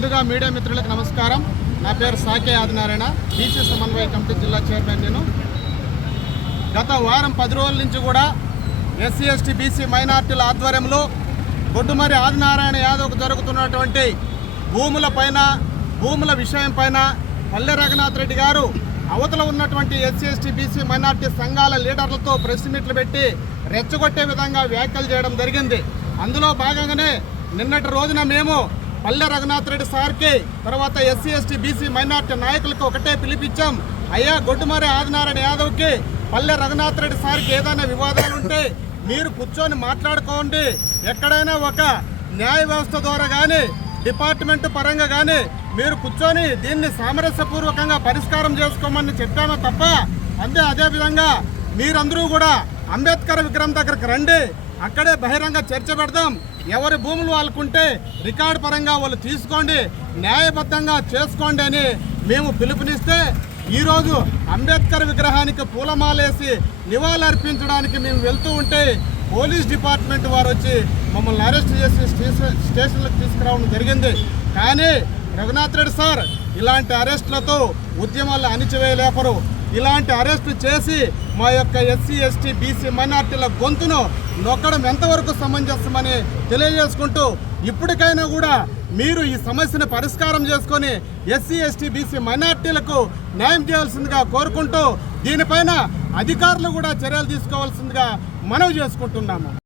ముందుగా మీడియా మిత్రులకు నమస్కారం. నా పేరు సాకే ఆదినారాయణ, బీసీ సమన్వయ కమిటీ జిల్లా చైర్మన్. నేను గత వారం 10 రోజుల నుంచి కూడా ఎస్సీ ఎస్టీ బీసీ మైనార్టీల ఆధ్వర్యంలో గొడ్డుమర్రి ఆదినారాయణ యాదవ్కు జరుగుతున్నటువంటి భూముల విషయం పైన పల్లె రఘునాథ్ రెడ్డి గారు అవతల ఉన్నటువంటి ఎస్సీ ఎస్టీ బీసీ మైనార్టీ సంఘాల లీడర్లతో ప్రెస్ మీట్లు పెట్టి రెచ్చగొట్టే విధంగా వ్యాఖ్యలు చేయడం జరిగింది. అందులో భాగంగానే నిన్నటి రోజున మేము పల్లె రఘునాథ్ రెడ్డి సార్కి, తర్వాత ఎస్సీ ఎస్టీ బీసీ మైనార్టీ నాయకులకు ఒకటే పిలిపించాం. అయ్యా, గొడ్డుమర్రి ఆదినారాయణ యాదవ్కి పల్లె రఘునాథ్ రెడ్డి సార్కి ఏదైనా వివాదాలు ఉంటే మీరు కూర్చొని మాట్లాడుకోండి. ఎక్కడైనా ఒక న్యాయ వ్యవస్థ ద్వారా కానీ డిపార్ట్మెంట్ పరంగా కానీ మీరు కూర్చొని దీన్ని సామరస్యపూర్వకంగా పరిష్కారం చేసుకోమని చెప్పామో తప్ప అదేవిధంగా మీరందరూ కూడా అంబేద్కర్ విగ్రహం దగ్గరకు రండి, అక్కడే బహిరంగ చర్చ పెడదాం, ఎవరి భూములు వాళ్ళకుంటే రికార్డు పరంగా వాళ్ళు తీసుకోండి, న్యాయబద్ధంగా చేసుకోండి అని మేము పిలుపునిస్తే ఈరోజు అంబేద్కర్ విగ్రహానికి పూలమాలేసి నివాళులర్పించడానికి మేము వెళ్తూ ఉంటే పోలీస్ డిపార్ట్మెంట్ వారు వచ్చి మమ్మల్ని అరెస్ట్ చేసి స్టేషన్లకు తీసుకురావడం జరిగింది. కానీ రఘునాథ్ రెడ్డి సార్ ఇలాంటి అరెస్టులతో ఉద్యమాలు అణిచివేయలేపరు. ఇలాంటి అరెస్టు చేసి మా యొక్క ఎస్సీ ఎస్టీ బీసీ మైనార్టీల గొంతును నొక్కడం ఎంతవరకు సమంజసమని తెలియజేసుకుంటూ, ఇప్పటికైనా కూడా మీరు ఈ సమస్యను పరిష్కారం చేసుకొని ఎస్సీ ఎస్టీ బీసీ మైనార్టీలకు న్యాయం చేయాల్సిందిగా కోరుకుంటూ, దీనిపైన అధికారులు కూడా చర్యలు తీసుకోవాల్సిందిగా మనవి చేసుకుంటున్నాము.